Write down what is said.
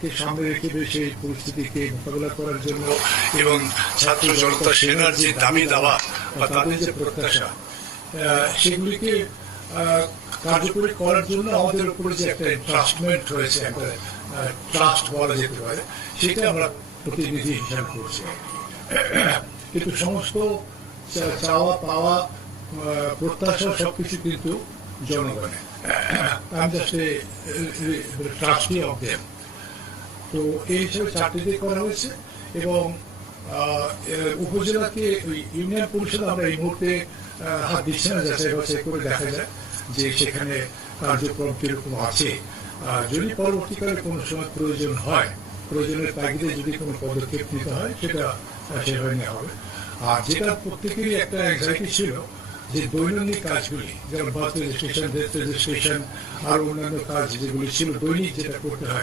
কে সামনে রেখে সেই পরিস্থিতিকে মোকাবিলা করার জন্য এবং ছাত্র জনতা সেনার যে দাবি দাওয়া বা তাদের যে প্রত্যাশা সেগুলিকে কার্যকরী করার জন্য আমাদের উপরে যে একটা এনট্রাস্টমেন্ট হয়েছে, একটা ট্রাস্ট বলা যেতে পারে, সেটা আমরা প্রতিনিধি হিসাব করছি। কিন্তু সমস্ত চাওয়া পাওয়া প্রত্যাশা সবকিছু কিন্তু জনগণের। Trustee of them. তো এই হিসেবে 4টি করা হয়েছে এবং উপজেলাকে ইউনিয়ন পরিষদ আমরা এই মুহূর্তে হাত দিচ্ছে না, যাচাই বাছাই করে দেখা যায় যে সেখানে কার্যক্রম কিরকম আছে। যদি পরবর্তীকালে কোনো সময় প্রয়োজন হয়, প্রয়োজনের তাগিদে যদি কোনো পদক্ষেপ নিতে হয়, সেটা সেভাবে নেওয়া হবে। আর যেটা প্রত্যেকেরই একটা অ্যাংজাইটি ছিল যে দৈনন্দিন কাজগুলি, যেমন বাস রেজিস্ট্রেশন, ডেথ রেজিস্ট্রেশন আর অন্যান্য কাজ যেগুলি ছিল দৈনিক যেটা করতে হয়,